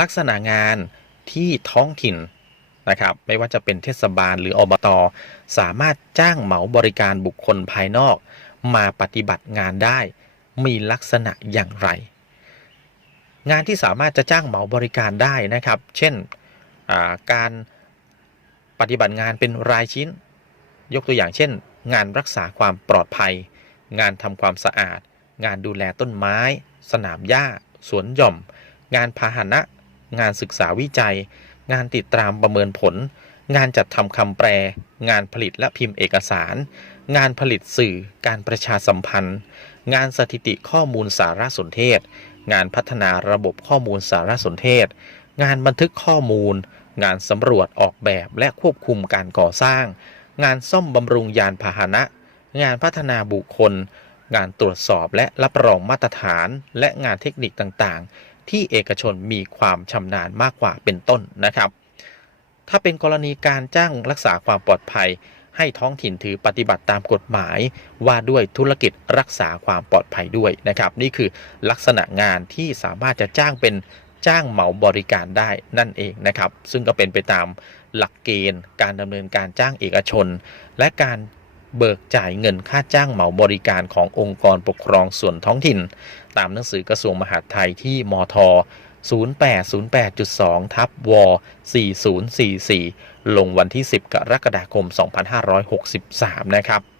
ลักษณะงานที่ท้องถิ่นนะครับ ไม่ว่าจะเป็นเทศบาลหรืออบตสามารถจ้างเหมาบริการบุคคลภายนอก มาปฏิบัติงานได้ มีลักษณะอย่างไร งานที่สามารถจะจ้างเหมาบริการได้นะครับ เช่นาการปฏิบัติงานเป็นรายชิ้น ยกตัวอย่างเช่น งานรักษาความปลอดภัย งานทำความสะอาด งานดูแลต้นไม้ สนามหญ้า สวนหย่อม งานพาหนะ งานศึกษาวิจัย งานติดตามประเมินผล งานจัดทำคำแปล งานผลิตและพิมพ์เอกสาร งานผลิตสื่อ การประชาสัมพันธ์ งานสถิติข้อมูลสารสนเทศ งานพัฒนาระบบข้อมูลสารสนเทศ งานบันทึกข้อมูล งานสำรวจออกแบบและควบคุมการก่อสร้าง งานซ่อมบำรุงยานพาหนะ งานพัฒนาบุคคลงานตรวจสอบและรับรองมาตรฐาน และงานเทคนิคต่าง ที่เอกชนมีความชำนาญมากกว่าเป็นต้นนะครับ ถ้าเป็นกรณีการจ้างรักษาความปลอดภัย ให้ท้องถิ่นถือปฏิบัติตามกฎหมาย ว่าด้วยธุรกิจรักษาความปลอดภัยด้วยนะครับ นี่คือลักษณะงานที่สามารถจะจ้างเป็นจ้างเหมาบริการได้นั่นเองนะครับ ซึ่งก็เป็นไปตามหลักเกณฑ์ การดำเนินการจ้างเอกชน และการ เบิกจ่ายเงินค่าจ้างเหมาบริการขององค์กรปกครองส่วนท้องถิ่น ตามหนังสือกระทรวงมหาดไทยที่มท 0808.2 ทับว4044 ลงวันที่ 10 กรกฎาคม 2563 นะครับ